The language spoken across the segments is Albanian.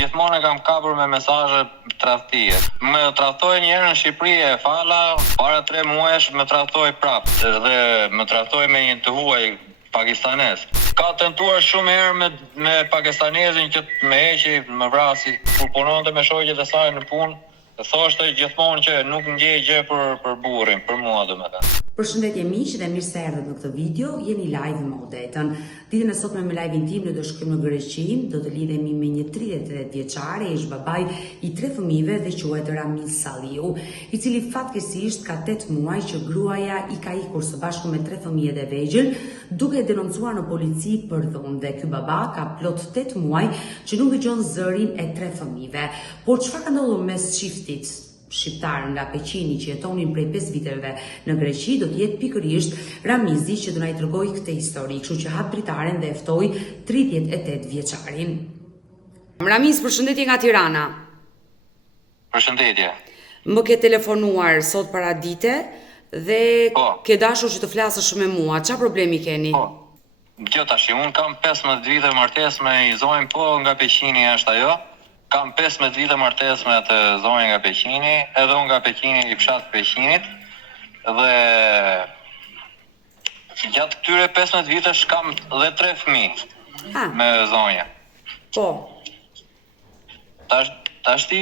gjithmonë e kam kapur me mesazhe tradhtie. Më tradhtoi një herë në Shqipëri e fala, para 3 muajsh më tradhtoi prapë dhe më tradhtoi me një të huaj pakistanes. Ka tentuar shumë herë me pakistanezin që më heqi, më vrasi kur punonte me shoqjet e saj në punë. Thoshte gjithmonë që nuk ndjej gjë për burrin, për mua domethënë. Përshëndetje miq dhe mirë se erdhët në këtë video. Jeni live me Odetën. Ditën e sotme me live-in tim ne do shkojmë në Greqi, do të lidhemi me një 38 vjeçar, ish babai i 3 fëmijëve dhe quhet Ramiz Salliu, i cili fatkeqësisht ka 8 muaj që gruaja i ka ikur së bashku me 3 fëmijët e vegjël, duke denoncuar në polici për dhunë. Dhe ky baba ka plot 8 muaj që nuk dëgjon zërin e 3 fëmijëve. Por çfarë ka ndodhur mes çiftit shqiptar nga Peqini që jetonin prej 5 viteve në Greqi do të jetë pikërisht Ramizi që do na i tregojë këtë histori, kështu që hap dritaren dhe e ftoi 38 vjeçarin. Ramiz, përshëndetje nga Tirana. Përshëndetje. Më ke telefonuar sot para dite dhe ke dashur që të flasësh me mua. Çfarë problemi keni? Kjo tash, unë kam 15 vite martesë me një zonjë, po nga Peqini është ajo. Kam 15 vite martesë me atë zonjë nga Peqini, edhe unë nga Peqini i fshat Peqinit, dhe gjatë këtyre 15 vitesh kam dhe 3 fëmijë me zonjë. Po. Tash ti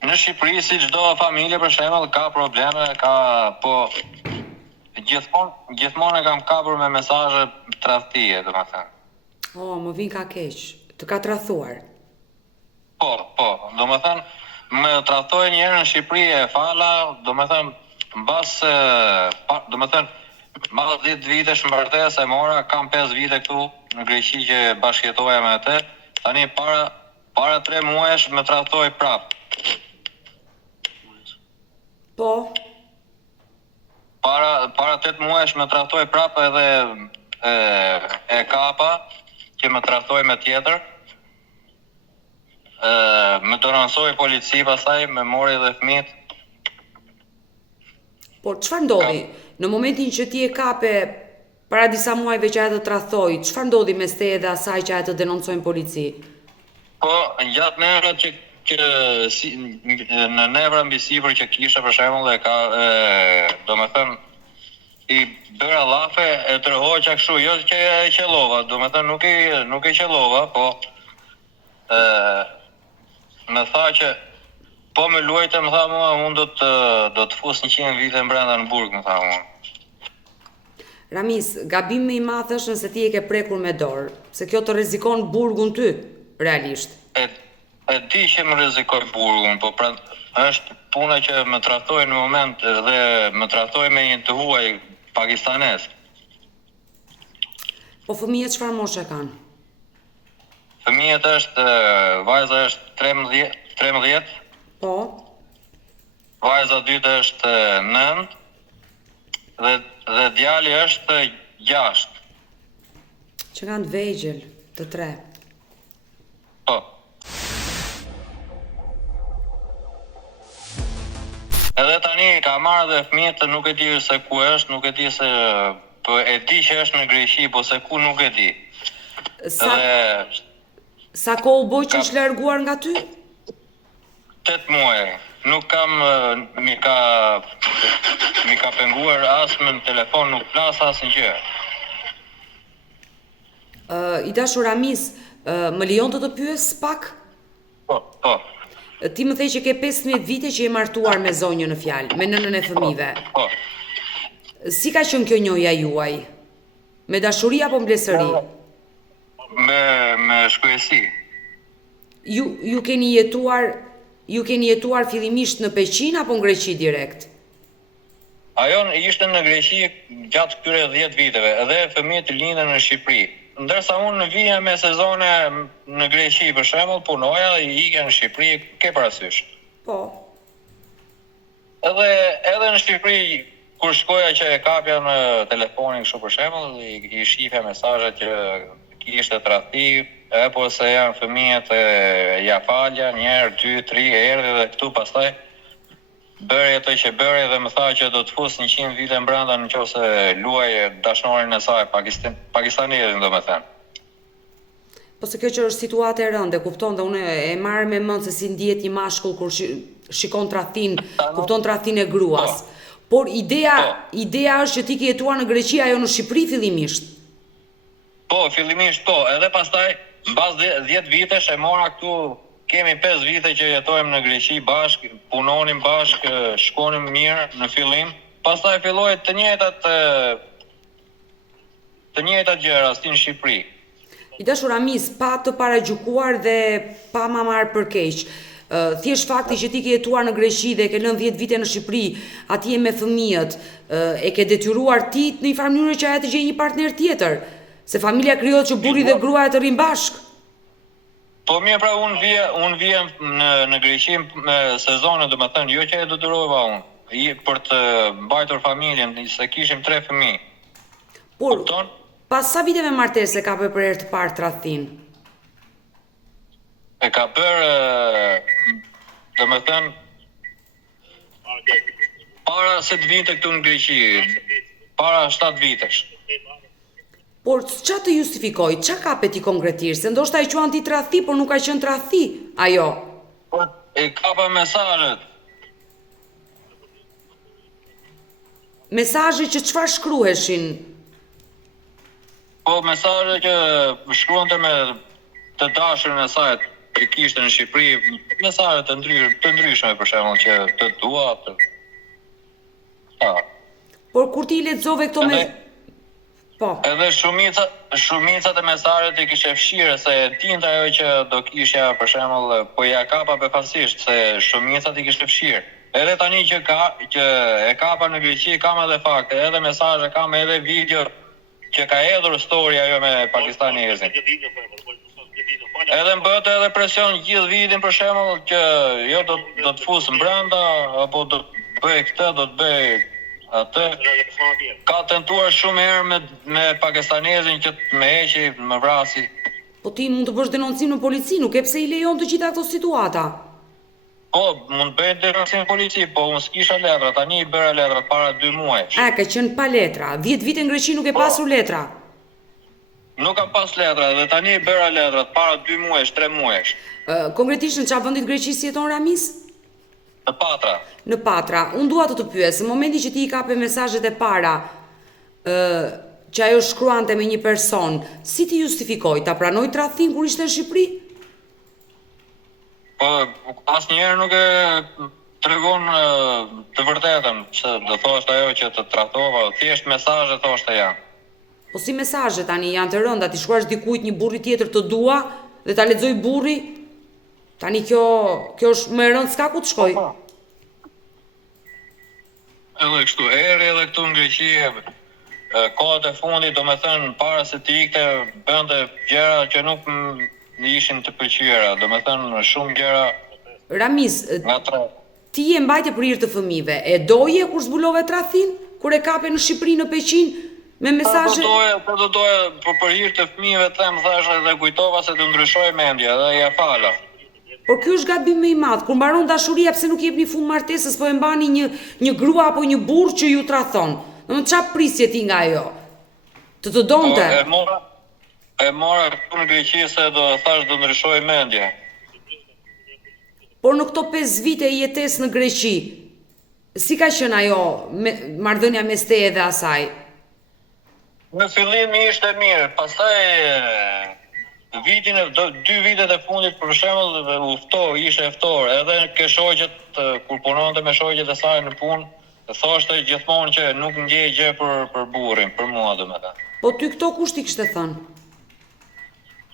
në Shqipëri si çdo familje për shembull ka probleme, po gjithmonë e kam kapur me mesazhe tradhtie, domethënë. Më vin ka keq. Të ka tradhuar? Po, domethënë më tradhtoi një herë në Shqipëri e fala, domethënë mbas 10 vitesh martesë e mora, kam 5 vite këtu në Greqi që bashkëjetoja me atë. Tani para 3 muajsh më tradhtoi prapë. Po. Para 8 muajsh më tradhtoi prapë edhe e kapa që më tradhtoi me tjetër. Më denoncoi polici, pastaj më mori edhe fëmijët. Por çfarë ndodhi? Në momentin që ti e kape para disa muajve që ajo të tradhtoi, çfarë ndodhi mes teje dhe asaj që ajo të denoncojnë polici? Po, gjatë nevrat që në nevra mbi sipër që kisha për shembull domethënë i bëra llafe e tërhoqa kështu, jo që e qellova, domethënë nuk e qellova, po më tha që po më luajte, më tha mua, unë do të fus 100 vite brenda në burg, më tha mua. Ramiz, gabim më i madh është nëse ti e ke prekur me dorë, se kjo të rrezikon burgun ty, realisht. E di që më rrezikoj burgun, po pra është puna që më tradhtoi në moment dhe më tradhtoi me një të huaj pakistanes. Po fëmijët çfarë moshe kanë? Fëmijët vajza është 13. Po. Vajza dytë është 9 dhe djali është 6. Që kanë vegjël, të 3. Po. Edhe tani ka marrë dhe fëmijët, nuk e di se ku është, nuk e di se, po e di që është në Greqi, po se ku nuk e di. Sa kohë u bë që është larguar nga ty? 8 muaj. Nuk kam, mi ka penguar as në telefon, nuk flas as në gjë. I dashur Ramiz, më lejon të pyes pak? Po. Ti më thej që ke 15 vite që je martuar me zonjën në fjalë, me nënën e fëmijëve. Po. Si ka qenë kjo njohja juaj? Me dashuri apo mbledhëri? Me shkruesi. Ju keni jetuar fillimisht në Peqin apo në Greqi direkt? Ajo ishte në Greqi gjatë këtyre 10 viteve, edhe fëmijët lindën në Shqipëri. Ndërsa unë në vija me sezone në Greqi, për shembull, punoja dhe i ikja në Shqipëri, ke parasysh. Po. Edhe në Shqipëri, kur shkoja që e kapja në telefonin kështu për shembull, i shifja mesazhet që kishte tradhti, po se janë fëmijët ja falja, 1, 2, 3 erdhi dhe këtu pastaj bëri ato që bëri dhe më tha që do të fus 100 vite brenda nëse luaj dashnorin e saj, pakistanerin domethënë. Po se kjo që është situatë e rënde, kupton, dhe unë e marrë me mend se si ndihet një mashkull kur shikon tradhin, kupton tradhin e gruas. Por ideja është që ti ke jetuar në Greqi, ajo në Shqipëri fillimisht. Po, fillimisht po, edhe pastaj mbas 10 vitesh e mora këtu, kemi 5 vite që jetojmë në Greqi bashk, punonim bashk, shkonim mirë në fillim. Pastaj filloi të njëjtat gjëra si në Shqipëri. I dashur Ramis, pa të paragjykuar dhe pa ma marrë për keq. Thjesht fakti që ti ke jetuar në Greqi dhe ke lënë 10 vite në Shqipëri, atje me fëmijët, e ke detyruar ti në një farë mënyrë që ajo të gjejë një partner tjetër, se familja krijohet që burri dhe gruaja të rrinë bashkë. Po mirë, pra unë vjem në Greqi me sezone, domethënë, jo që e detyrova unë, për të mbajtur familjen, se kishim 3 fëmijë. Por pas sa viteve martese ka bërë për herë të parë tradhin? E ka bërë, domethënë, para se të vinte këtu në Greqi, para 7 vitesh. Por ç'a të justifikoj, ç'a ka ti konkretisht? Se ndoshta e quan ti tradhi, por nuk ka qenë tradhi ajo. E kapa mesazhet. Mesazhe që çfarë shkruheshin? Po mesazhe që shkruante me të dashurën e saj që kishte në Shqipëri, mesazhe të ndryshme për shembull që të dua të. Por kur ti lexove këto Po. Edhe shumicat e mesazhet i kishte fshirë se dinte ajo që do kishja për shembull, po ja kapa befasisht se shumicat i kishte fshirë. Edhe tani që e kapa në Greqi kam edhe fakte, edhe mesazhe kam, edhe video që ka hedhur story ajo me pakistanezin. Edhe më bëhet edhe presion gjithë vitin për shembull që jo do të fus brenda apo do të bëj këtë, do të bëj atë. Ka tentuar shumë herë me pakistanezin që të më heqi, më vrasi. Po ti mund të bësh denoncim në polici, nuk e pse i lejon të gjitha këto situata? Po, mund të bëj denoncim në polici, po unë s'kisha letra, tani i bëra letra para 2 muajsh. Ka qenë pa letra, 10 vite në Greqi nuk e pasur letra? Nuk kam pas letra, dhe tani i bëra letrat para 2 muajsh, 3 muajsh. Konkretisht në çfarë vendit Greqisë jeton Ramis? Në Patra. Në Patra. Unë dua të pyes, në momentin që ti i kape mesazhet e para, që ajo shkruante me një person, si ti justifikoj? Ta pranoj tradhin kur ishte në Shqipëri? Po, asnjëherë nuk e tregon të vërtetën, që do thoshte ajo që të tradhova, thjesht mesazhe thoshte janë. Po si mesazhe tani janë të rënda, ti shkruash dikujt një burri tjetër të dua dhe ta lexoj burri? Tani kjo është më e rëndë s'ka ku të shkoj. Edhe kështu, eri edhe këtu në Greqi, kohët e fundit, domethënë para se të ikte, bënte gjëra që nuk ishin të pëlqyera, domethënë shumë gjëra. Ramis, ti je mbajtje për hir të fëmijëve, e doje kur zbulove tradhin, kur e kape në Shqipëri në Peqin me mesazhe? Po do doja për hir të fëmijëve, them thash edhe kujtova se të ndryshoj mendja dhe ja fala. Por ky është gabim më i madh, kur mbaron dashuria pse nuk jepni fund martesës, po e mbani një grua apo një burr që ju tradhon. Domethënë çfarë prisje ti nga ajo? Të donte. E mora këtu në Greqi se do thash do ndryshoj mendje. Por në këto 5 vite jetesë në Greqi, si ka qenë ajo marrëdhënia mes teje dhe asaj? Në fillim ishte mirë, pastaj 2 vitet e fundit për shembull ishte ftor, edhe ke shoqet kur punonte me shoqet e saj në punë, thoshte gjithmonë që nuk ndjej gjë për burrin, për mua domethënë. Po ty këto kush ti kishte thënë?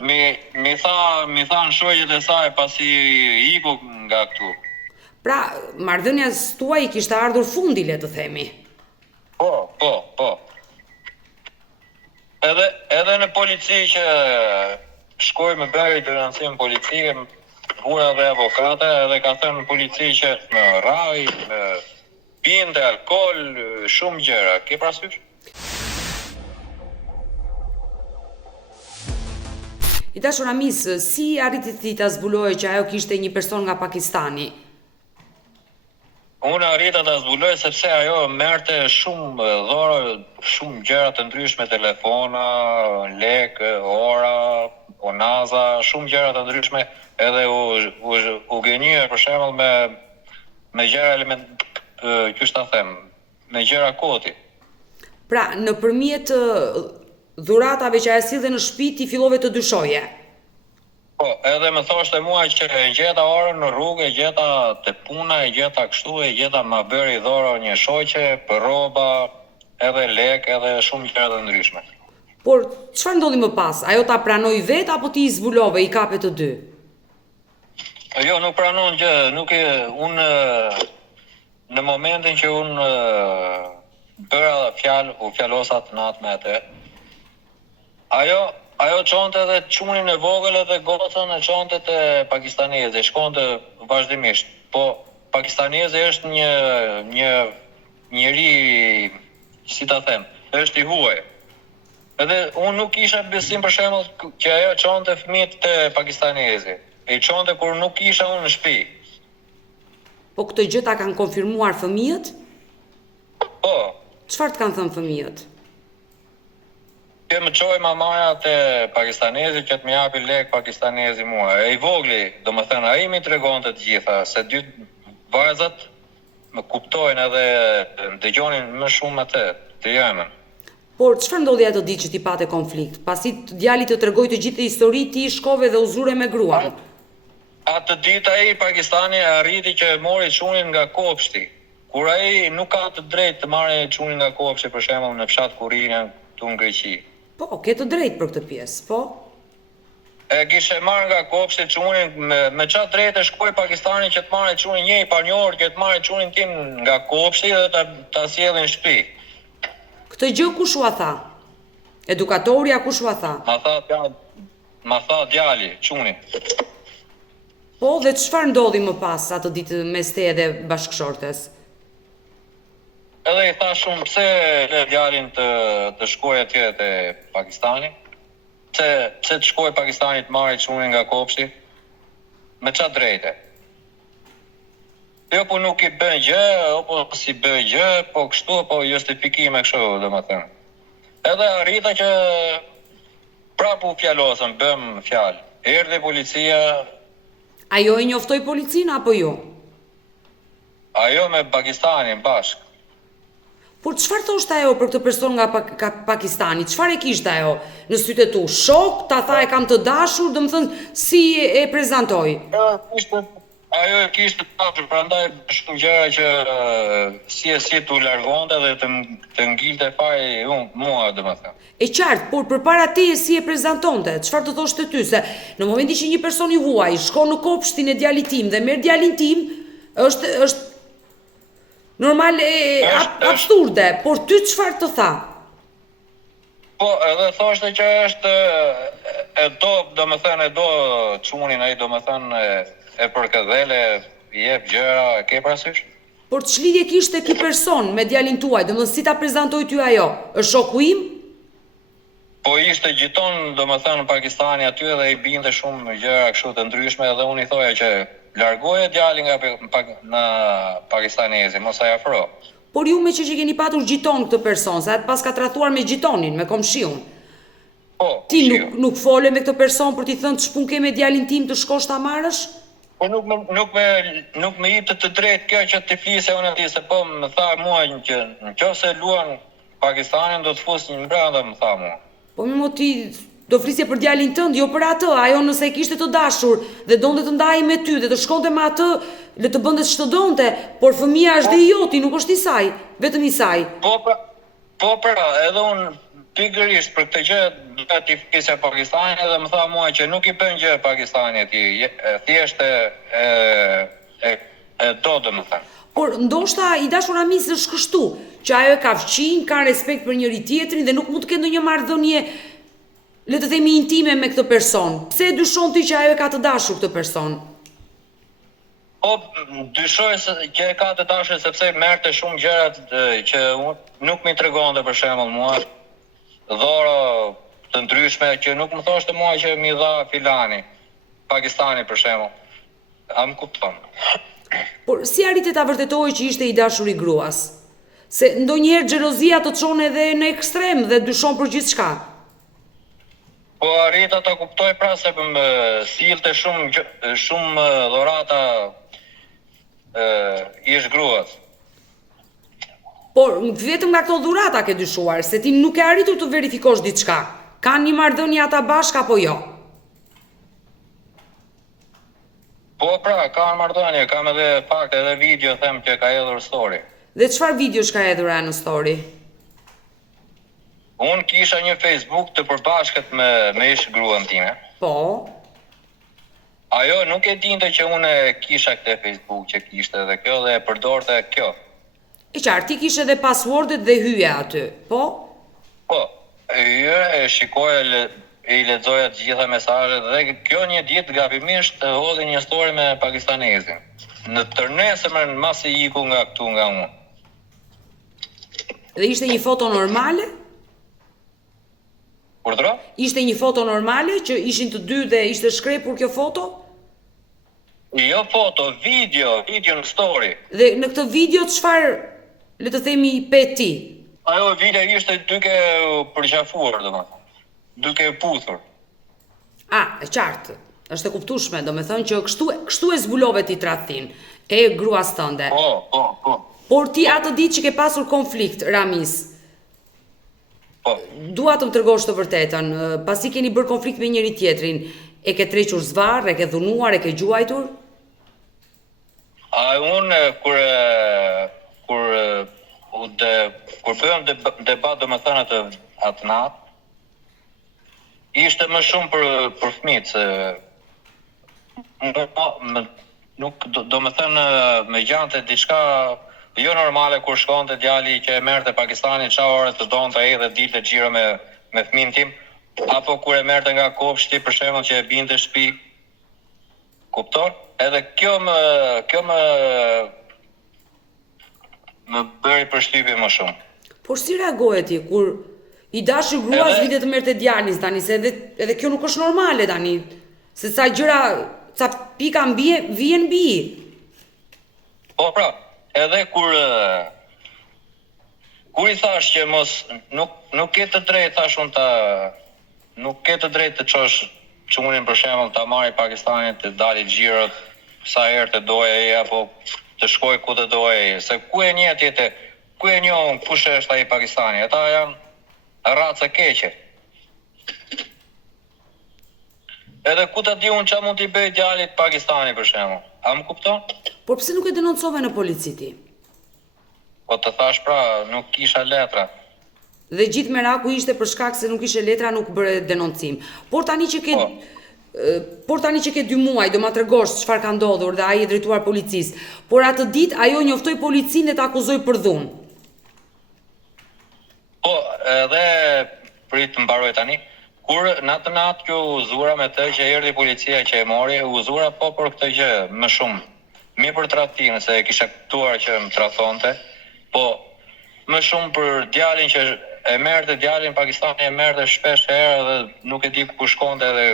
Mi thanë shoqet e saj pasi iku nga këtu. Pra, marrëdhënia tuaj i kishte ardhur fundi, le të themi. Po. Edhe në polici që shkoj me bëri denoncim policike, bura dhe avokate, edhe ka thënë në polici që në raj, në pinte, alkool, shumë gjëra. Ke parasysh? I dashur Ramis, si arriti ti ta zbuloje që ajo kishte një person nga Pakistani? Unë arrita ta zbuloj sepse ajo merrte shumë dhora, shumë gjëra të ndryshme, telefona, lekë, ora, telefonaza, shumë gjëra të ndryshme, edhe u gënjye për shembull me gjëra element, qysh ta them, me gjëra koti. Pra, nëpërmjet dhuratave që ajo sillte në shtëpi ti fillove të dyshoje. Po, edhe më thoshte mua që e gjeta orën në rrugë, e gjeta te puna, e gjeta kështu, e gjeta ma bëri dhoro një shoqe për rroba, edhe lek, edhe shumë gjëra të ndryshme. Por çfarë ndodhi më pas? Ajo ta pranoi vetë apo ti i zbulove, i kape të dy? Jo, nuk pranon gjë, nuk e unë në momentin që unë bëra fjalë, u fjalosa të natë me atë. Ajo çonte edhe çunin e vogël edhe gocën e çonte te pakistaneze, shkonte vazhdimisht. Po pakistaneze është një njeri, si ta them, është i huaj. Edhe unë nuk kisha besim për shembull që ajo çonte fëmijët te pakistanezi. E çonte kur nuk isha unë në shtëpi. Po këtë gjë ta kanë konfirmuar fëmijët? Po, Çfarë të kanë thënë fëmijët? që më çoj mamaja te pakistanezi që të më japi lek pakistanezi mua. E i vogli, domethënë ai më tregonte të gjitha, se dy vajzat më kuptojnë edhe dëgjonin më shumë atë, të jemën. Por çfarë ndodhi ato ditë që ti pate konflikt? Pasi djali të tregoi të gjithë historitë, ti shkove dhe u zure me gruan. Atë ditë ai Pakistani arriti që mori çunin nga kopshti. Kur ai nuk ka të drejtë të marrë çunin nga kopshti, për shembull në fshat Kurina këtu në Greqi. Po, ke të drejtë për këtë pjesë, po? E kishe marrë nga kopshti çunin me çfarë drejtë shkoi Pakistani që të marrë çunin një i panjohur që të marrë çunin tim nga kopshti dhe ta sjellin në shtëpi. Këtë gjë kush ua tha? Edukatorja kush ua tha? Ma tha djali, çuni. Po, dhe çfarë ndodhi më pas atë ditë mes teje dhe bashkëshortes? Edhe i tha shumë pse le djalin të shkojë atje te Pakistani. Pse të shkojë Pakistani të marrë çunin nga kopshti? Me çfarë drejte? Jo, po nuk i bën gjë, apo si bën gjë, po kështu, po justifikime kështu, domethënë. Edhe arrita që prapu fjalosën, bëm fjalë. Erdhi policia. Ajo e njoftoi policinë apo jo? Ajo me Pakistanin bashkë. Por çfarë thoshte ajo për këtë person nga Pakistani? Çfarë e kishte ajo në sytë e tu? Shok, ta tha e kam të dashur, domethënë si e prezantoi? Ajo e kishte të dashur, prandaj shumë gjëra që si t'u largonte dhe të ngilte fare mua, domethënë. E qartë, por përpara teje si e prezantonte? Çfarë të thoshte ty se në momentin që një person i huaj shkon në kopshtin e djalit tim dhe merr djalin tim, është normal absurde, por ty çfarë të tha? Po, edhe thoshte që është e do, domethënë e do çunin ai, domethënë e përkëdhele, i jep gjëra, e ke parasysh? Por ç'lidhje kishte ky person me djalin tuaj? Domethënë si ta prezantoi ty ajo? Është shoku im? Po ishte gjiton, domethënë Pakistani aty dhe i binte shumë gjëra kështu të ndryshme dhe unë i thoja që largoje djalin nga pakistanezi, mos ai afro. Por ju me që keni patur gjiton këtë person, sa atë pas ka tratuar me gjitonin, me komshiun. Po, ti nuk fole me këtë person për t'i thënë ç'pun ke me djalin tim të shkosh ta marrësh? Po nuk më jepte të drejtë kjo që të flisë unë atij, se po më tha mua që nëse luan Pakistanin do të fusin brenda, më tha mua. Po më ti do flisje për djalin tënd, jo për atë. Ajo nëse e kishte të dashur dhe donte të ndajë me ty dhe të shkonte me atë, le të bënte ç'të donte, por fëmia është dhe i joti, nuk është i saj, vetëm i saj. Po pra, edhe unë pikërisht për këtë gjë do t'i flisja Pakistanit dhe më tha mua që nuk i bën gjë Pakistani atij, thjesht e do domethënë. Por ndoshta i dashur Amis është kështu, që ajo e ka fqinj, ka respekt për njëri tjetrin dhe nuk mund të ketë ndonjë marrëdhënie, le të themi intime me këtë person. Pse e dyshon ti që ajo e ka të dashur këtë person? Po, dyshoj që e ka të dashur sepse merrte shumë gjërat që nuk më tregonte për shembull mua. Dhora të ndryshme që nuk më thoshte mua që mi dha filani, Pakistani për shembull. A më kupton? Por si arriti ta vërtetoj që ishte i dashur i gruas? Se ndonjëherë xhelozia të çon edhe në ekstrem dhe dyshon për gjithçka. Po arrita ta kuptoj pra se më sillte shumë dhurata ish gruas. Por vetëm nga këto dhurata ke dyshuar, se ti nuk e arritur të verifikosh diçka. Kanë një marrëdhënie ata bashkë apo jo? Po pra, kanë marrëdhënie, kam edhe fakte edhe video them që ka hedhur story. Dhe çfarë videosh ka hedhur në story? Unë kisha një Facebook të përbashkët me ish gruan time. Po. Ajo nuk e dinte që unë kisha këtë Facebook që kishte edhe kjo dhe e përdorte kjo. E qartë, ti kishe edhe passwordet dhe hyje aty, po? Po, e shikoja, i lexoja të gjitha mesazhet dhe kjo një ditë gabimisht hodhi një story me pakistanezin. Në tërnesërmën mas i iku nga këtu nga unë. Dhe ishte një foto normale? Urdhro? Ishte një foto normale që ishin të dy dhe ishte shkrepur kjo foto? Jo foto, video në story. Dhe në këtë video çfarë, le të themi, pe ti? Ajo video ishte duke përqafuar, domethënë, duke puthur. E qartë, është e kuptueshme, domethënë që kështu e zbulove ti tradhtin e gruas tënde. Po. Por ti atë ditë që ke pasur konflikt, Ramis, Po. dua të më tregosh të vërtetën, pasi keni bërë konflikt me njëri tjetrin, e ke trequr zvarr, e ke dhunuar, e ke gjuajtur? Unë kur bëjmë debat domethënë atë natë, ishte më shumë për fëmijët se nuk domethënë me gjante diçka jo normale kur shkonte djali që e merrte Pakistanin çfarë ore të donte ai dhe dilte xhiro me fëmin tim, apo kur e merrte nga kopshti për shembull që e binte në shtëpi. Kupton? Edhe kjo më bëri përshtypje më shumë. Por si reagoje ti kur i dashur gruas vite të merrte djalin tani, se edhe kjo nuk është normale tani, se sa gjëra, ca pika vjen mbi. Po pra, edhe kur i thash që mos nuk ke të drejtë thash unë nuk ke të drejtë të çosh çunin për shembull ta marrë Pakistanit të dalë xhirot sa herë të doje apo të shkoj ku të doje, se ku e njeh ti ku e njohun kush është ai Pakistani, ata janë raca keqe. Edhe ku ta di unë çfarë mund t'i bëj djalit Pakistani për shembull. A më kupton? Por pse nuk e denoncove në polici ti? Po të thash pra, nuk kisha letra. Dhe gjithë meraku ishte për shkak se nuk ishe letra, nuk bëre denoncim. Por tani që ke 2 muaj, do ma tregosh çfarë ka ndodhur dhe ai e drejtuar policisë. Por atë ditë ajo njoftoi policinë dhe ta akuzoi për dhunë. Po, edhe prit të mbaroj tani. Kur në atë natë që u zura me të që erdhi policia që e mori, u zura po për këtë gjë më shumë. Mi për tradhtinë se e kisha kuptuar që më tradhtonte, po më shumë për djalin që e merrte djalin Pakistani e merrte shpesh herë dhe nuk e di ku shkonte dhe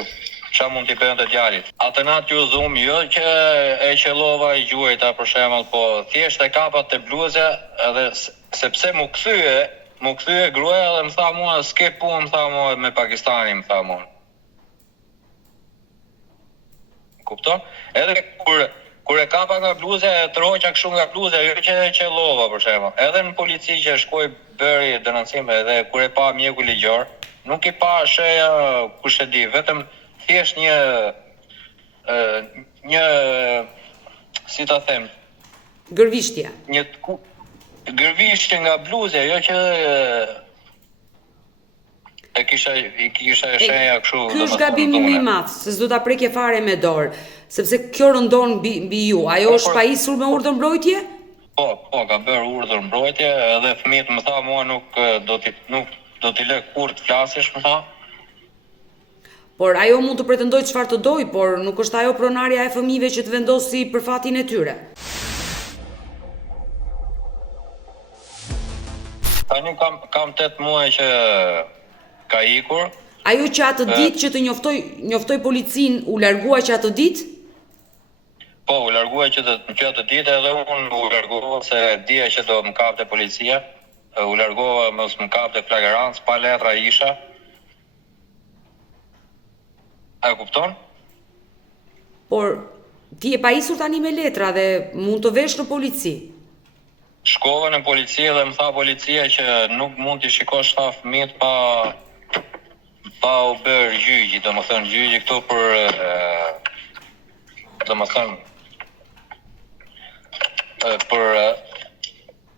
çfarë mund t'i bënte djalit. Atë natë që u dhum jo që e qellova i gjuajta për shembull, po thjesht e kapa te bluzja edhe sepse mu kthye gruaja dhe më tha mua s'ke punë, më tha mua me Pakistanin, më tha mua. Kupton? Edhe kur e kapa nga bluzja, e troqa kështu nga bluzja, jo që e qellova për shembull. Edhe në polici që shkoi bëri denoncim edhe kur e pa mjeku ligjor, nuk i pa sheja kush e di, vetëm thjesht një si ta them, Gërvishtje. Gërvishtje nga bluzja, jo që i kisha shenja kështu. Ky është gabimi më i madh, se s'do ta prekje fare me dorë, sepse kjo rëndon mbi ju. Ajo është pajisur me urdhër mbrojtje? Po, ka bërë urdhër mbrojtje, edhe fëmijët më tha mua nuk do t'i lë kur të flasësh, më tha. Por ajo mund të pretendojë çfarë të doj, por nuk është ajo pronarja e fëmijëve që të vendosi për fatin e tyre. Tani kam 8 muaj që ka ikur. Ajo që atë ditë që të njoftoi policin u largua që atë ditë? Po, u largua që atë ditë edhe unë u largova se dija që do më kapte policia. U largova mos më kapte flagrancë, pa letra isha. A e kupton? Por ti je pajisur tani me letra dhe mund të vesh në polici. Shkova në polici dhe më tha policia që nuk mund t'i shikosh ta fëmijët pa u bërë gjyqi, domethënë gjyqi këtu për domethënë për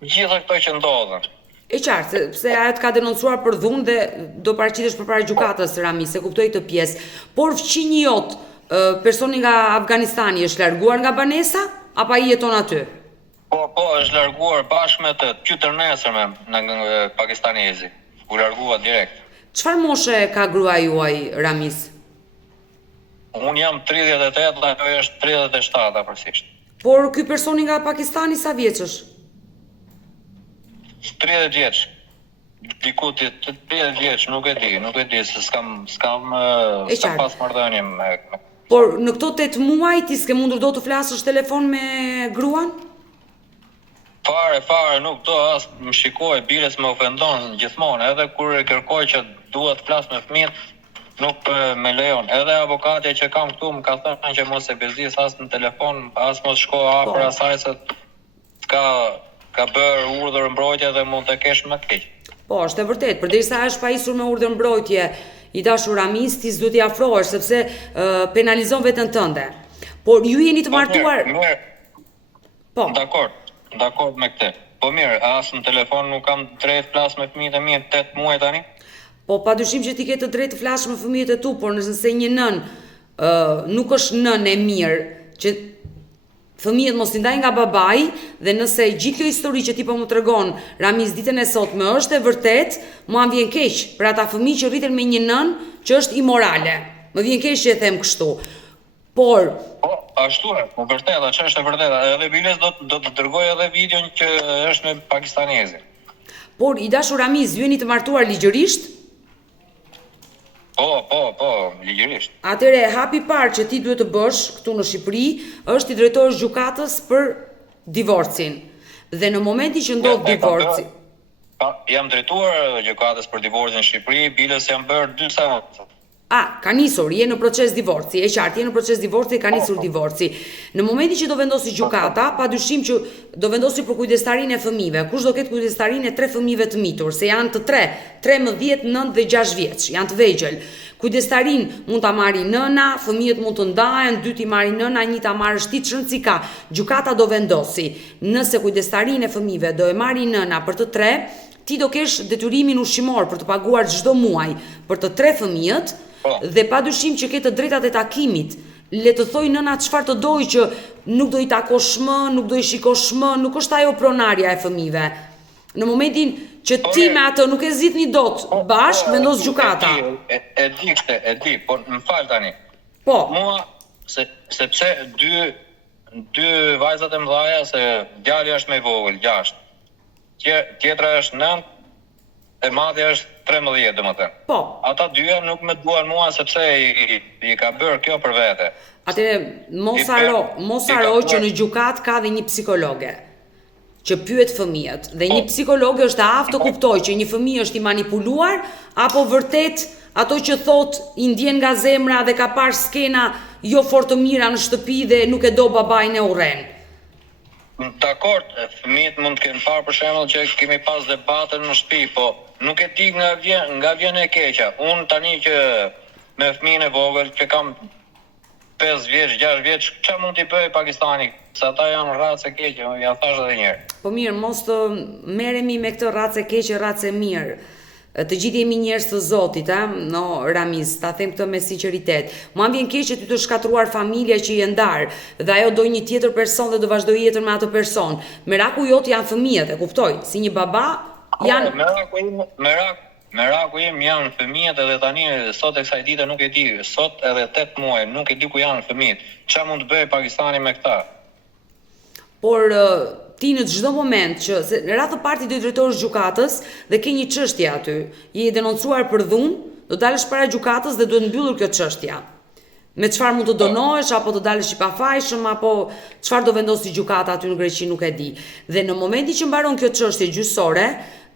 gjitha këto që ndodhen. E qartë, se ajo të ka denoncuar për dhunë dhe do paraqitesh përpara gjykatës, Ramis, se kuptoj këtë pjesë. Por fëmijë jot, personi nga Afganistani është larguar nga banesa apo ai jeton aty? Po, është larguar bashkë me të qytër nesërme nga pakistanezi. U largua direkt. Çfarë moshe ka grua juaj, Ramis? Unë jam 38 dhe ajo është 37 apërsisht. Por ky personi nga Pakistani sa vjeç është? 30 vjeç. Diku ti 30 vjeç, nuk e di se s'kam pas marrëdhënie me. Por në këto 8 muaj ti s'ke mundur do të flasësh telefon me gruan? Fare, nuk do as më shikoj, biles më ofendon gjithmonë, edhe kur e kërkoj që duhet të flas me fëmijët, nuk me lejon. Edhe avokatja që kam këtu më ka thënë që mos e bezdis as në telefon, as mos shko afër asaj se ka bërë urdhër mbrojtje dhe mund të kesh më keq. Po, është e vërtet, përderisa është pajisur me urdhër mbrojtje, i dashur Ramis, ti s'duhet t'i afrohesh sepse penalizon veten tënde. Por ju jeni të martuar. Po. Dakord me këtë. Po mirë, as në telefon nuk kam drejt flas me fëmijët e mi 8 muaj tani? Po padyshim që ti ke të drejtë të flasësh me fëmijët e tu, por nëse një nën nuk është nën e mirë që fëmijët mos i ndajnë nga babai dhe nëse gjithë kjo histori që ti po më tregon Ramis ditën e sotme është e vërtet, mua më vjen keq për ata fëmijë që rriten me një nën që është imorale. Më vjen keq që e them kështu. Por ashtu e, po vërtet, që është e vërtet. Edhe Biles do të dërgoj edhe videon që është me pakistanezin. Por i dashur Ramis, ju jeni të martuar ligjërisht? Po, ligjërisht. Atëre, hapi parë që ti duhet të bësh këtu në Shqipëri është i drejtohesh gjykatës për divorcin. Dhe në momentin që ndodh divorci. Jam drejtuar gjykatës për divorcin në Shqipëri, Biles jam bërë 2 seanca. Ka nisur, je në proces divorci, e qartë, je në proces divorci, ka nisur divorci. Në momentin që do vendosi gjykata, padyshim që do vendosi për kujdestarinë e fëmijëve. Kush do ketë kujdestarinë e 3 fëmijëve të mitur, se janë të 3, 13, 9 dhe 6 vjeç, janë të vegjël. Kujdestarinë mund ta marrë nëna, fëmijët mund të ndahen, 2 ti marrë nëna, 1 ta marrë shtit, si ka. Gjykata do vendosi. Nëse kujdestarinë e fëmijëve do e marrë nëna për të 3, ti do kesh detyrimin ushqimor për të paguar çdo muaj për të 3 fëmijët. Dhe padyshim që ke të drejtat e takimit. Le të thoj nëna çfarë të doj që nuk do i takosh më, nuk do i shikosh më, nuk është ajo pronarja e fëmijëve. Në momentin që ti me atë nuk e zgjidhni dot bashkë, vendos gjykata. E di, por më fal tani. Po. Mua sepse dy vajzat e mëdha, se djali është më i vogël, 6. Tjetra është 9, e madhja është 13, domethënë. Po. Ata dyja nuk më duan mua sepse i ka bërë kjo për vete. Atëre mos haro që në gjykat ka dhe një psikologe që pyet fëmijët dhe një psikologe është aftë të kuptojë që një fëmijë është i manipuluar apo vërtet ato që thot i ndjen nga zemra dhe ka parë skena jo fort të mira në shtëpi dhe nuk e do babain e urren. Dakord, fëmijët mund të kenë parë për shembull që kemi pas debatën në shtëpi, po nuk e di nga vjen e keqja. Unë tani që me fëmijën e vogël që kam 5 vjeç, 6 vjeç, çfarë mund t'i bëj Pakistani? Se ata janë racë e keqe, ja thash edhe një herë. Po mirë, mos të merremi me këtë racë e keqe, racë e mirë. Të gjithë jemi njerëz të Zotit, no Ramis, ta them këtë me sinqeritet. Mua vjen keq që ty të shkatruar familja që je ndar dhe ajo do një tjetër person dhe do vazhdoj jetën me atë person. Meraku jot janë fëmijët, e kuptoj. Si një baba janë Meraku im janë fëmijët edhe tani sot e kësaj dite nuk e di, sot edhe 8 muaj nuk e di ku janë fëmijët. Çfarë mund të bëjë Pakistani me këta? Por ti në çdo moment që në radhë të parë ti do i drejtohesh gjykatës dhe ke një çështje aty, je i denoncuar për dhunë, do dalësh para gjykatës dhe duhet mbyllur kjo çështje. Me çfarë mund të donohesh apo të dalësh i pafajshëm apo çfarë do vendosë gjykata aty në Greqi nuk e di. Dhe në momentin që mbaron kjo çështje gjyqësore,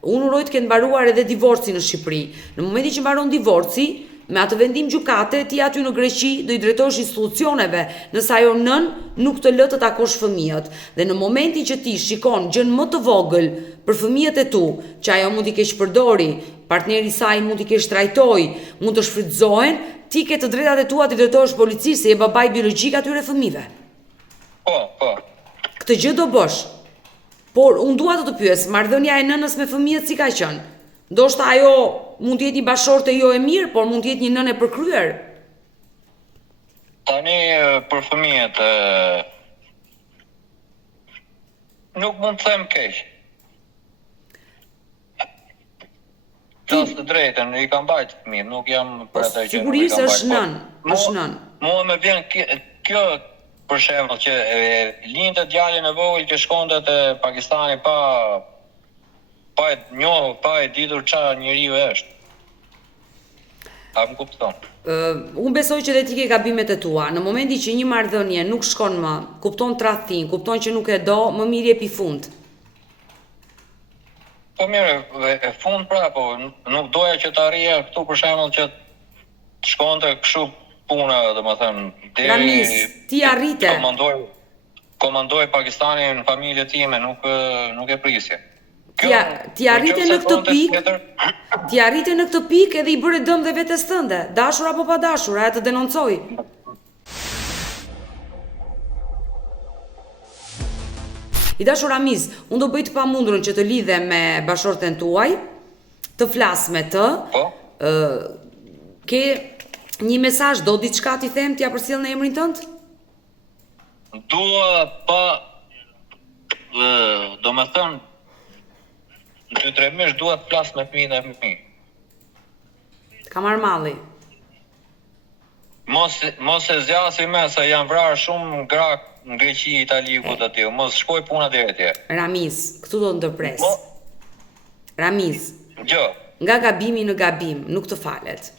unë uroj të kenë mbaruar edhe divorci në Shqipëri. Në momentin që mbaron divorci, me atë vendim gjykate, ti aty në Greqi do i drejtohesh institucioneve, nëse ajo nën nuk të lë të takosh fëmijët. Dhe në momentin që ti shikon gjën më të vogël për fëmijët e tu, që ajo mund t'i keq përdori, partneri i saj mund t'i keq trajtoj, mund të shfrytëzohen, ti ke të drejtat e tua të drejtohesh policisë, se je babai biologjik atyre fëmijëve. Po. Këtë gjë do bësh. Por unë dua të pyes, marrëdhënia e nënës me fëmijët si ka qenë? Ndoshta ajo mund të jetë një bashorte jo e mirë, por mund të jetë një nënë e përkryer. Tani për fëmijët nuk mund të them keq. Qas të drejtën, i kam bajt fëmijët, nuk jam për atë që Sigurisht është nën, është nën. Mua më vjen kjo për shembull që lindte djalin e vogël që shkonte te Pakistani pa e njohur, pa e ditur çfarë njeriu është. A më kupton? Unë besoj që dhe ti ke gabimet e tua. Në momenti që një marrëdhënie nuk shkon më, kupton tradhtin, kupton që nuk e do, më mirë jepi fund. Po mirë, e fund pra, po nuk doja që të arrija këtu për shembull që të shkonte kështu puna, domethënë, Ramis, ti arrite. Komandoj Pakistanin në familjen time, nuk e prisje. Ti arrite në këtë pikë. Ti arrite në këtë pikë edhe i bëre dëm dhe vetes tënde, dashur apo pa dashur, ajo të denoncoj. I dashur Ramis, unë do bëj të pamundurën që të lidhe me bashorten tuaj, të flas me të. Po. Ke një mesazh, do diçka ti them, t'ja përcjell në emrin tënd? Dua pa domethënë 2-3 mesh dua të flas me fëmijën e mi. Ka marr malli. Mos e zgjasi më se janë vrarë shumë gra në Greqi, Itali, ku do të mos shkoj puna deri atje. Ramis, këtu do të ndërpres. Ramis. Jo. Nga gabimi në gabim, nuk të falet.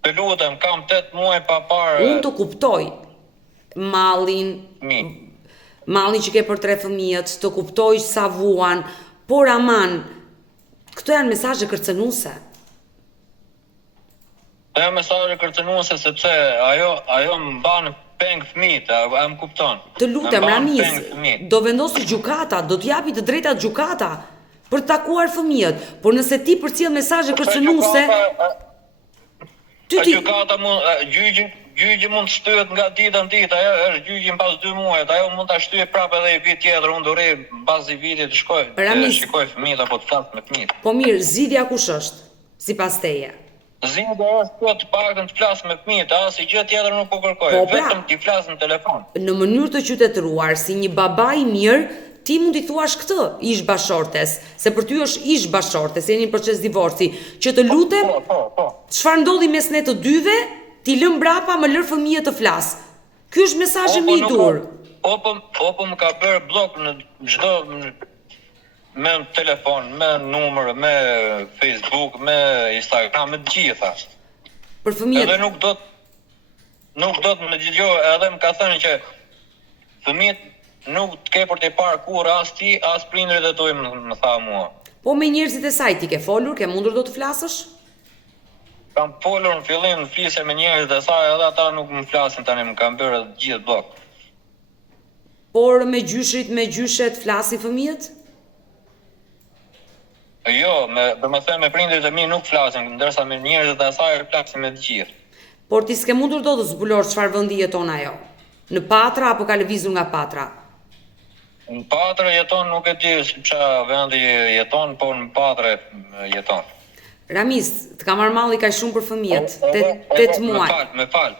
Të lutem, kam 8 muaj pa parë. Unë të kuptoj mallin që ke për 3 fëmijët, të kuptoj sa vuan, por aman, këto janë mesazhe kërcënuese. Këto janë mesazhe kërcënuese sepse ajo më mban peng fëmijët, a më kupton? Të lutem Ramis, do vendosë gjykata, do t'japi të drejtat gjykata për të takuar fëmijët, por nëse ti përcjell mesazhe kërcënuese, gjykata gjyqi mund të shtyhet nga dita në ditë, ajo është gjyqi mbas 2 muajt, ajo mund ta shtyhet prapë edhe i vit tjetër, unë do rri mbas i vitit të shkoj, shikoj fëmijët apo të flas me fëmijët. Po mirë, zgjidhja kush është, sipas teje? Zgjidhja është të paktën të flas me fëmijët, asnjë gjë tjetër nuk po kërkoj, vetëm ti flas në telefon. Në mënyrë të qytetëruar, si një baba i mirë, ti mund t'i thuash këtë ish bashortes, se për ty është ish bashortes, jeni në proces divorci, që të lutem, çfarë ndodhi mes ne të dyve, ti lëm brapa më lër fëmijët të flas. Ky është mesazhi më i dur. Opo më ka bërë blok në çdo me telefon, me numër, me Facebook, me Instagram, me të gjitha. Për fëmijët. Edhe nuk do të më dëgjoj, edhe më ka thënë që fëmijët nuk të ke për të parë kur as ti, as prindërit e tuaj, më tha mua. Po me njerëzit e saj ti ke folur, ke mundur do të flasësh? Kam folur në fillim, flisje me njerëzit e saj, edhe ata nuk më flasin tani, më kanë bërë gjithë blok. Por me gjyshet flasin fëmijët? Jo, me prindërit e mi nuk flasin, ndërsa me njerëzit e saj flasin me të gjithë. Por ti s'ke mundur do të zbulor çfarë vendi jeton ajo? Në Patra apo ka lëvizur nga Patra? Në Patra jeton, nuk e di çfarë vendi jeton, por në Patra jeton. Ramis, të ka marrë malli kaq shumë për fëmijët, 8 muaj. Me fal.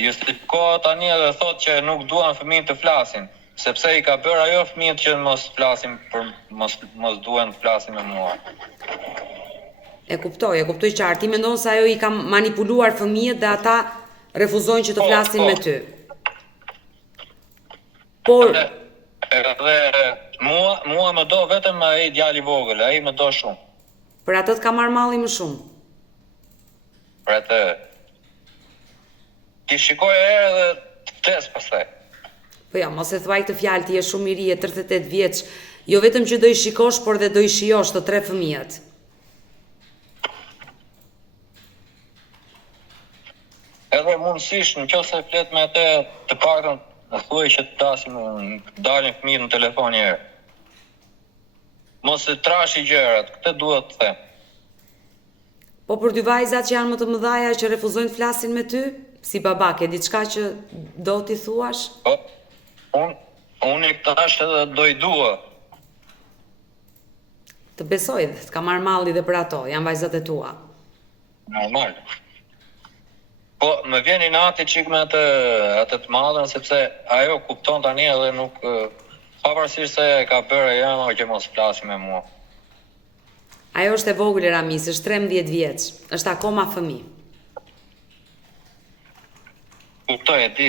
Justifikohet tani edhe thotë që nuk duan fëmijët të flasin, sepse i ka bërë ajo fëmijët që mos flasin mos duan të flasin me mua. E kuptoj qartë. Ti mendon se ajo i ka manipuluar fëmijët dhe ata refuzojnë që të flasin me ty. Por edhe mua më do vetëm ai djali i vogël, ai më do shumë. Për atë të ka marrë malli më shumë. Për atë ti shikoj herë dhe të tes pastaj. Po ja, mos e thuaj këtë fjalë, ti je shumë i ri, je 38 vjeç. Jo vetëm që do i shikosh, por dhe do i shijosh të 3 fëmijët. edhe mundësisht nëse flet me atë të paktën thuaj që të dalin fëmijët në telefon një herë. Mos e trashi gjërat, këtë duhet të them. Po për dy vajzat që janë më të mëdhaja që refuzojnë të flasin me ty, si baba, ke diçka që do t'i thuash? Po, unë i tash edhe do i dua. Të besoj dhe të ka marrë malli dhe për ato, janë vajzat e tua. Normal. Po, më vjen i nati qik me atë të madhen, sepse ajo kupton tani edhe nuk, pavarësisht se ka bërë janë, që mos flasi me mua. Ajo është e vogël Ramis, është 13 vjeç, është akoma fëmijë. Kuptoj e di,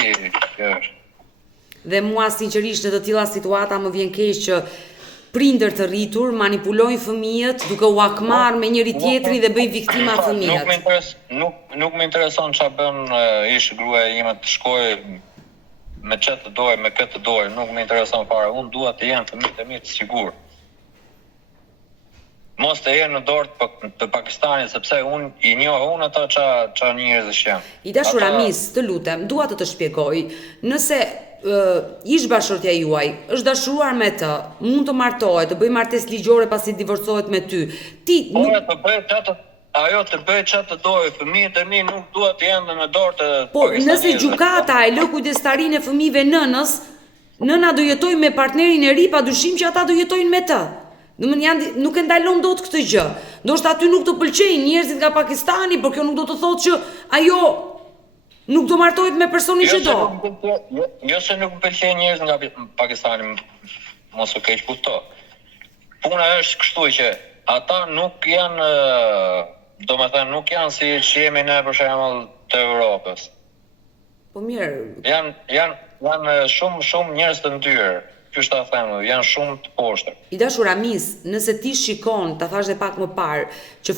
kjo është. Dhe mua sinqerisht në të tilla situata më vjen keq që prindër të rritur manipulojnë fëmijët duke u akmarrë me njëri tjetrin dhe bëjnë viktima fëmijët. Nuk më intereson ç'a bën ish gruaja ime të shkoj me çet të doj, me këtë të doj, nuk më intereson fare. Unë dua të jenë fëmijët e mi të sigurt. Mos të jenë në dorë të Pakistanit, sepse unë i njoh ato ça njerëzish janë. I dashur Ramis, të lutem, dua të shpjegoj, nëse ish bashortja juaj është dashuruar me të, mund të martohet, të bëj martesë ligjore pasi divorcohet me ty. Ti nuk të bëj çatë, ajo të bëj çatë të dojë, fëmijët e mi nuk duhet të jenë në dorë të Po, nëse gjykata e lë kujdestarinë e fëmijëve nënës, nëna do jetojë me partnerin e ri, padyshim që ata do jetojnë me të. Nuk e ndalon dot këtë gjë. Ndoshta aty nuk të pëlqejnë njerëzit nga Pakistani, por kjo nuk do të thotë që ajo nuk do martohet me personin që do. Jo se nuk më pëlqejnë njerëz nga Pakistani, mos u keq kupto. Puna është kështu që ata nuk janë, domethënë nuk janë si që jemi ne për shembull të Evropës. Po mirë. Janë shumë njerëz të ndyrë. Qështë ta them, janë shumë të poshtër. I dashur Ramis, nëse ti shikon, ta thash dhe pak më parë, që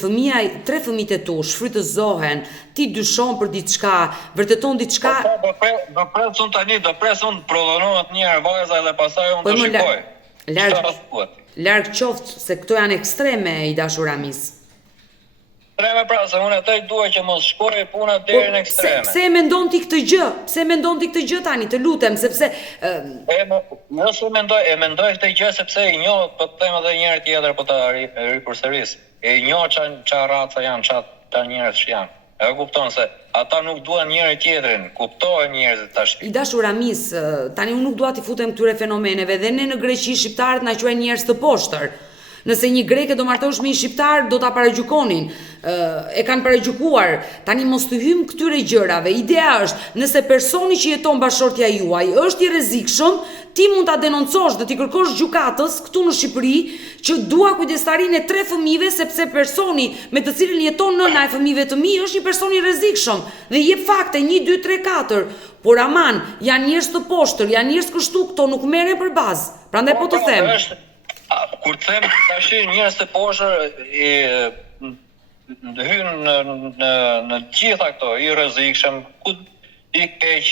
tre fëmijët e tu shfrytëzohen, ti dyshon për diçka, vërteton diçka. Do presun tani, do presun prodhonohet një herë vajza dhe pastaj unë të shikoj. Larg qoftë se këto janë ekstreme, i dashur Ramis. Ekstreme pra, se unë atë dua që mos shkojë puna deri në ekstreme. Pse e mendon ti këtë gjë? Pse e mendon ti këtë gjë tani? Të lutem, sepse mendoj këtë gjë sepse i njoh, po të them edhe një herë tjetër, po ta ri përsëris. E njoh ç'a raca janë, ç'a njerëz janë. E kupton se ata nuk duan njëri tjetrin, kuptohen njerëzit tash. I dashur Ramis, tani unë nuk dua t'i futem këtyre fenomeneve, dhe ne në Greqi shqiptarët na quajnë njerëz të poshtër. Nëse një greke do martohesh me një shqiptar, do ta paragjukonin. E kanë paragjukuar. Tani mos të hym këtyre gjërave. Ideja është, nëse personi që jeton bashortja juaj është i rrezikshëm, ti mund ta denoncosh dhe ti kërkosh gjykatës këtu në Shqipëri që dua kujdestarinë e 3 fëmijëve sepse personi me të cilin jeton nëna e fëmijëve të mi është një person i rrezikshëm dhe jep fakte 1 2 3 4. Por aman, janë njerëz të poshtër, janë njerëz kështu, këto nuk merren për bazë. Prandaj po të them. Kur them tash njerëz të poshtër hynë në gjitha këto, i rrezikshëm, ku i keq,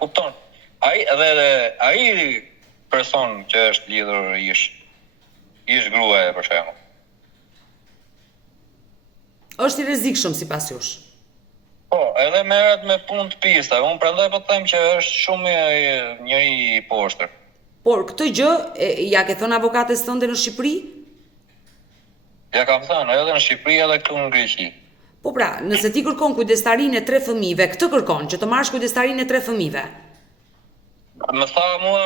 kupton. Ai person që është lidhur ish gruaja për shembull. Është i rrezikshëm sipas jush. Po, edhe merret me punë të pista. Unë prandaj po them që është shumë njëri i poshtër. Por këtë gjë ja ke thënë avokates tënde në Shqipëri? Ja kam thënë, edhe në Shqipëri edhe këtu në Greqi. Po pra, nëse ti kërkon kujdestarinë e 3 fëmijëve, këtë kërkon që të marrësh kujdestarinë e 3 fëmijëve. Më tha mua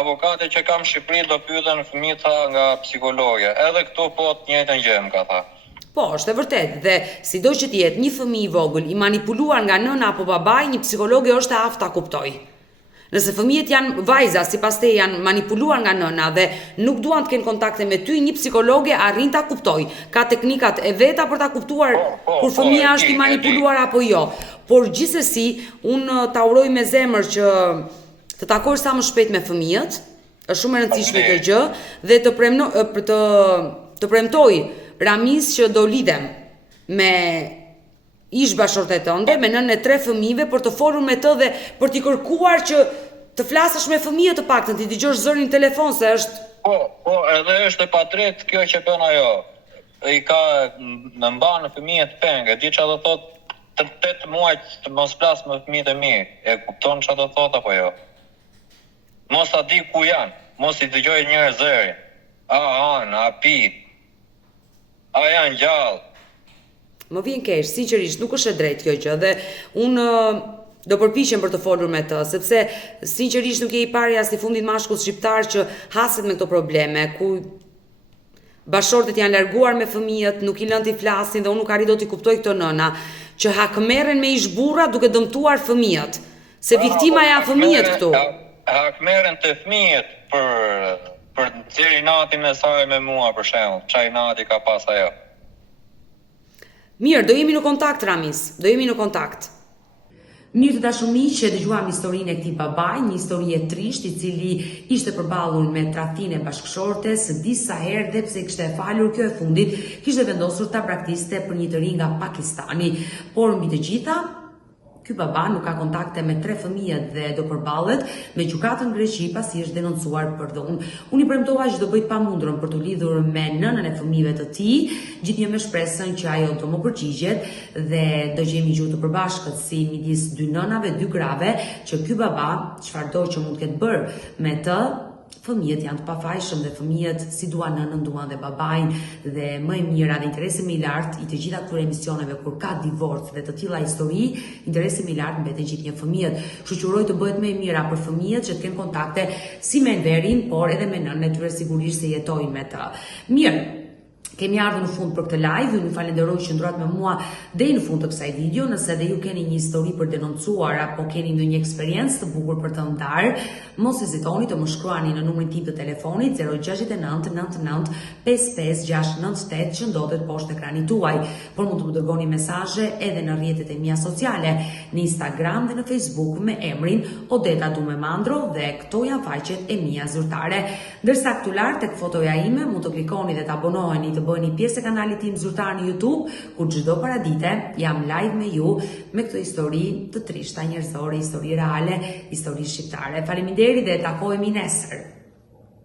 avokati që kam në Shqipëri do pyeten fëmijët nga psikologja. Edhe këtu po të njëjtën gjë më ka thënë. Po, është e vërtet, dhe sido që të jetë një fëmijë i vogël i manipuluar nga nëna apo babai, një psikologe është e aftë ta kuptoj. Nëse fëmijët janë vajza, sipas te janë manipuluar nga nëna dhe nuk duan të kenë kontakte me ty, një psikologe arrin ta kuptoj. Ka teknikat e veta për ta kuptuar kur fëmia është i manipuluar apo jo. Por gjithsesi, unë ta uroj me zemër që të takosh sa më shpejt me fëmijët. Është shumë e rëndësishme kjo gjë dhe të premtoj Ramis që do lidhem me ish bashortet tënde, me nënën e 3 fëmijëve për të folur me të dhe për t'i kërkuar që të flasësh me fëmijët të paktën, ti dëgjosh zërin në telefon se është. Po, edhe është e padrejtë kjo që bën ajo. I ka në mban fëmijët pengë, di çfarë do thotë të 8 muaj të mos flas me fëmijët e mi. E kupton çfarë do thot apo jo? Mos a di ku janë, mos i dëgjoj njerëz zërin. A pi. A janë gjallë. Më vjen keq, sinqerisht, nuk është e drejtë kjo gjë dhe unë do përpiqem për të folur me të, sepse sinqerisht nuk je i pari as i fundit mashkull shqiptar që haset me këto probleme, ku bashortet janë larguar me fëmijët, nuk i lën t'i flasin dhe unë nuk arri do t'i kuptoj këto nëna, që hakmerren me ish burra duke dëmtuar fëmijët, se viktima janë fëmijët këtu. Hakmerren të fëmijët për nxjerrë natin e saj me mua për shembull, çaj nati ka pas ajo. Mirë, do jemi në kontakt, Ramis, do jemi në kontakt. Mirë të dashur miq, që dëgjuam historinë e këtij babai, një histori e trisht i cili ishte përballur me tradhtinë e bashkëshortes disa herë dhe pse kishte falur, kjo e fundit kishte vendosur ta praktiste për një të ri nga Pakistani. Por mbi të gjitha, ky baba nuk ka kontakte me 3 fëmijët dhe do përballet me gjykatën në Greqi pasi është denoncuar për dhunë. Unë i premtova që do bëj të pamundurën për të lidhur me nënën e fëmijëve të tij, gjithnjë me shpresën që ajo do më përgjigjet dhe do gjejmë gjuhë të përbashkët si midis 2 nënave, 2 grave, që ky baba, çfarëdo që mund të ketë bërë me të, fëmijët janë të pafajshëm dhe fëmijët si duan nënën, duan dhe babain dhe më e mira dhe interesi më i lartë i të gjitha këtyre emisioneve kur ka divorc dhe të tilla histori, interesi më i lartë mbeten gjithnjë fëmijët. Kështu që uroj të bëhet më e mira për fëmijët që të kenë kontakte si me Enverin, por edhe me nënën e tyre sigurisht se jetojnë me të. Mirë. Kemi ardhur në fund për këtë live, ju falenderoj që ndrohet me mua deri në fund të kësaj video. Nëse edhe ju keni një histori për denoncuar apo keni ndonjë eksperiencë të bukur për të ndarë, mos hezitoni të më shkruani në numrin tim të telefonit 069 99 55698 që ndodhet poshtë ekranit tuaj. Por mund të më dërgoni mesazhe edhe në rrjetet e mia sociale, në Instagram dhe në Facebook me emrin Odeta Dumemandro dhe këto janë faqet e mia zyrtare. Ndërsa këtu lart tek fotoja ime mund të klikoni dhe të abonoheni të bëni pjesë e kanalit tim zyrtar në YouTube, ku çdo paradite jam live me ju me këtë histori të trishta njerëzore, histori reale, histori shqiptare. Faleminderit dhe takohemi nesër.